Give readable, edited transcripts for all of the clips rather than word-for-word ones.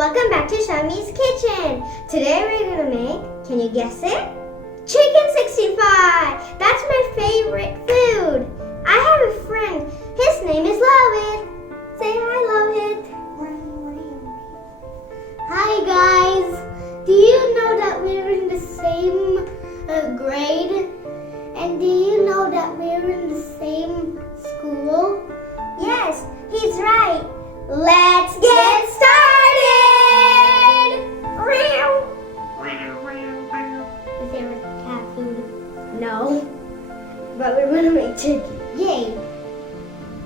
Welcome back to Shami's Kitchen. Today we're gonna make, can you guess it? Chicken 65. That's my favorite food. I have a friend. His name is Lovit. Say hi, Lovit. Hi guys. Do you know that we're in the same grade? And do you know that we're in the same school? Yes, he's right. Let's get started! Is there cat food? No. But we're gonna make chicken. Yay!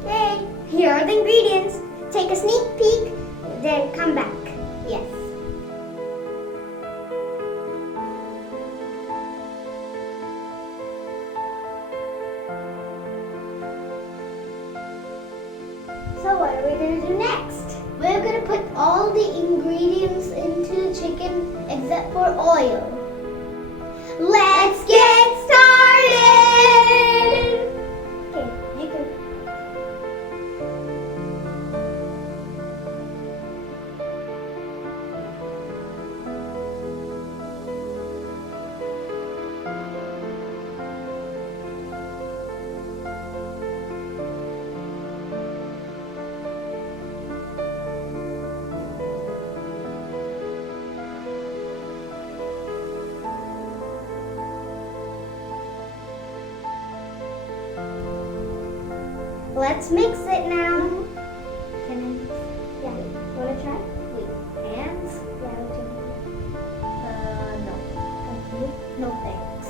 Yay! Here are the ingredients. Take a sneak peek, then come back. Yes. So what are we going to do next? We're going to put all the ingredients into the chicken except for oil. Let's get started! Okay, you can... Let's mix it now. Can I? Yeah. Wanna try? Wait. Hands? Yeah, we can. No. Thank you. No thanks.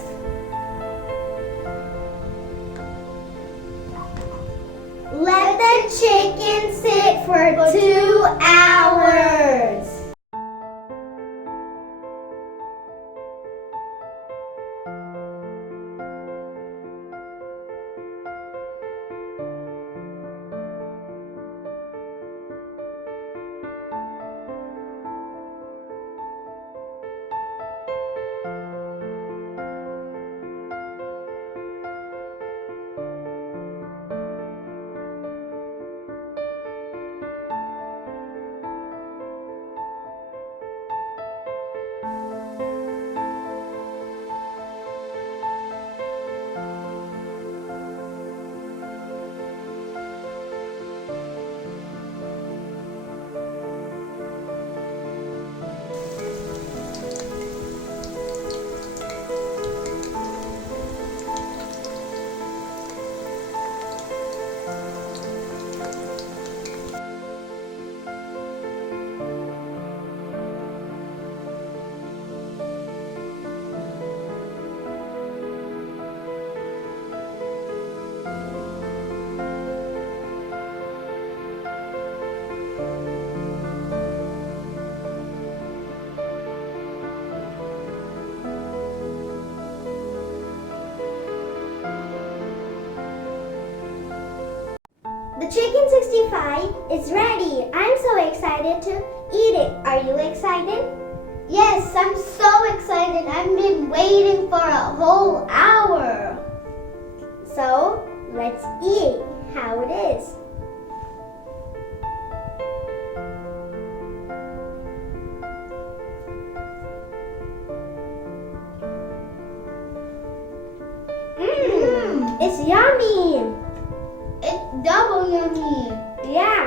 Let the chicken sit for 2 hours. The chicken 65 is ready. I'm so excited to eat it. Are you excited? Yes, I'm so excited. I've been waiting for a whole hour. So, let's eat how it is. It's yummy. It's double yummy. Yeah,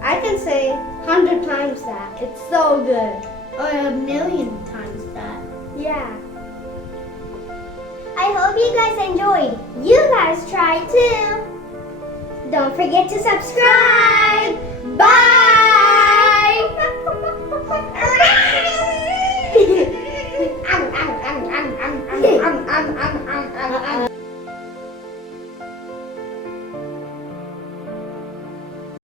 I can say 100 times that. It's so good. Or 1,000,000 times that. Yeah. I hope you guys enjoyed. You guys try too. Don't forget to subscribe.